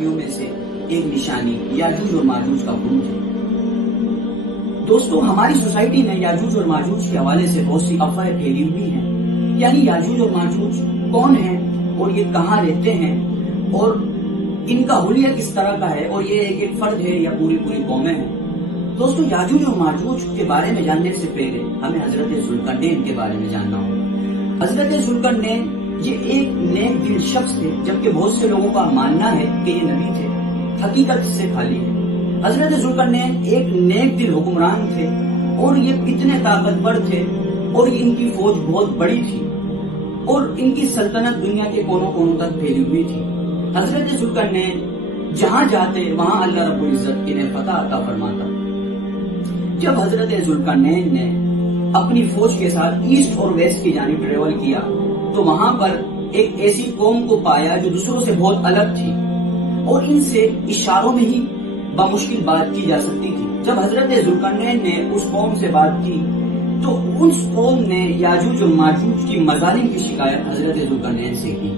نشانیوں میں سے ایک نشانی یاجوج اور ماجوج کا عروج ہے۔ دوستو ہماری سوسائٹی میں یاجوج اور ماجوج کے حوالے سے بہت سی افواہیں پھیلی ہوئی ہیں، یعنی یاجوج اور ماجوج کون ہیں اور یہ کہاں رہتے ہیں اور ان کا حلیہ کس طرح کا ہے اور یہ ایک فرد ہے یا پوری قومیں ہیں۔ دوستو یاجوج اور ماجوج کے بارے میں جاننے سے پہلے ہمیں حضرت ذوالقرنین کے بارے میں جاننا ہوگا۔ حضرت ذوالقرنین یہ ایک نیک دل شخص تھے، جبکہ بہت سے لوگوں کا ماننا ہے کہ یہ نبی تھے، حقیقت اس سے خالی ہے۔ حضرت ذوالقرنین ایک نیک دل حکمران تھے اور یہ اتنے طاقتور تھے اور ان کی فوج بہت بڑی تھی اور ان کی سلطنت دنیا کے کونوں کونوں تک پھیلی ہوئی تھی۔ حضرت ذوالقرنین جہاں جاتے وہاں اللہ رب العزت انہیں فتح عطا فرماتا۔ جب حضرت ذوالقرنین نے اپنی فوج کے ساتھ ایسٹ اور ویسٹ کی جانب ٹریول کیا تو وہاں پر ایک ایسی قوم کو پایا جو دوسروں سے بہت الگ تھی اور ان سے اشاروں میں ہی بمشکل بات کی جا سکتی تھی۔ جب حضرت ذوالقرنین نے اس قوم سے بات کی تو اس قوم نے یاجوج اور ماجوج کی مظالم کی شکایت حضرت ذوالقرنین سے کی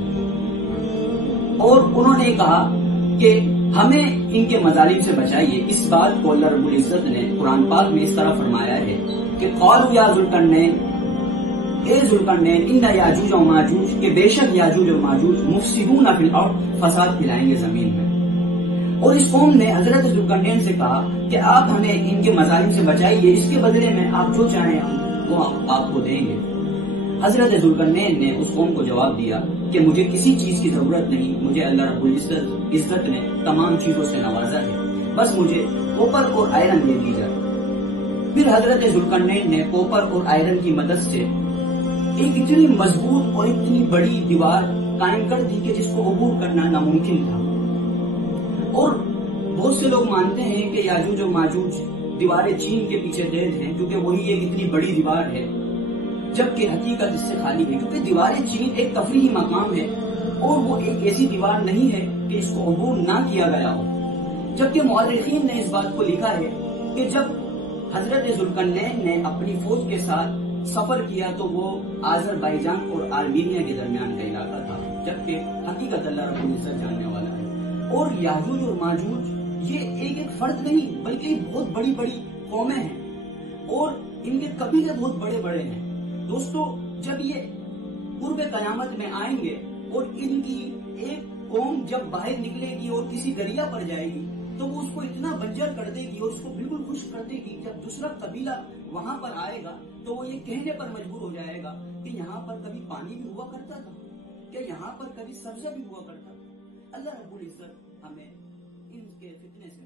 اور انہوں نے کہا کہ ہمیں ان کے مظالم سے بچائیے۔ اس بات کو اللہ رب العزت نے قرآن پاک میں اس طرح فرمایا ہے کہ قالوا یا ذوالقرنین، اے ذوالقرنین ان یاجوج و ماجوج، کہ بے شک یاجوج اور ماجوج مفسدون فی الارض، فساد پھیلائیں گے زمین میں۔ اور اس قوم نے حضرت ذوالقرنین سے کہا کہ آپ ہمیں ان کے مظالم سے بچائیے، اس کے بدلے میں آپ جو چاہیں وہ آپ کو دیں گے۔ حضرت ذوالقرنین نے اس قوم کو جواب دیا کہ مجھے کسی چیز کی ضرورت نہیں، مجھے اللہ رب العزت نے تمام چیزوں سے نوازا ہے، بس مجھے کوپر اور آئرن دے دی جائے۔ پھر حضرت ذوالقرنین نے کوپر اور آئرن کی مدد سے ایک اتنی مضبوط اور اتنی بڑی دیوار قائم کر دی کہ جس کو عبور کرنا ناممکن تھا۔ اور بہت سے لوگ مانتے ہیں کہ یاجوج اور ماجوج دیوار چین کے پیچھے قید ہیں، کیونکہ وہی ایک اتنی بڑی دیوار ہے، جبکہ حقیقت اس سے خالی ہے، کیونکہ دیوار چین ایک تفریحی مقام ہے اور وہ ایک ایسی دیوار نہیں ہے کہ اس کو عبور نہ کیا گیا ہو۔ جبکہ مورخین نے اس بات کو لکھا ہے کہ جب حضرت ذوالقرنین نے اپنی فوج کے ساتھ سفر کیا تو وہ آذربائیجان اور آرمینیا کے درمیان کا علاقہ تھا، جبکہ حقیقت اللہ رب العزت جاننے والا ہے۔ اور یاجوج اور ماجوج یہ ایک فرد نہیں بلکہ بہت بڑی قومیں ہیں اور ان کے قبیلے بہت بڑے ہیں۔ دوستو جب یہ قرب قیامت میں آئیں گے اور ان کی ایک قوم جب باہر نکلے گی اور کسی دریا پر جائے گی تو وہ اس کو اتنا بنجر کر دے گی اور اس کو بالکل خشک کر دے گی۔ جب دوسرا قبیلہ وہاں پر آئے گا تو وہ یہ کہنے پر مجبور ہو جائے گا کہ یہاں پر کبھی پانی بھی ہوا کرتا تھا، کہ یہاں پر کبھی سبزہ بھی ہوا کرتا تھا۔ اللہ رب العزت ہمیں ان کے فتنے سے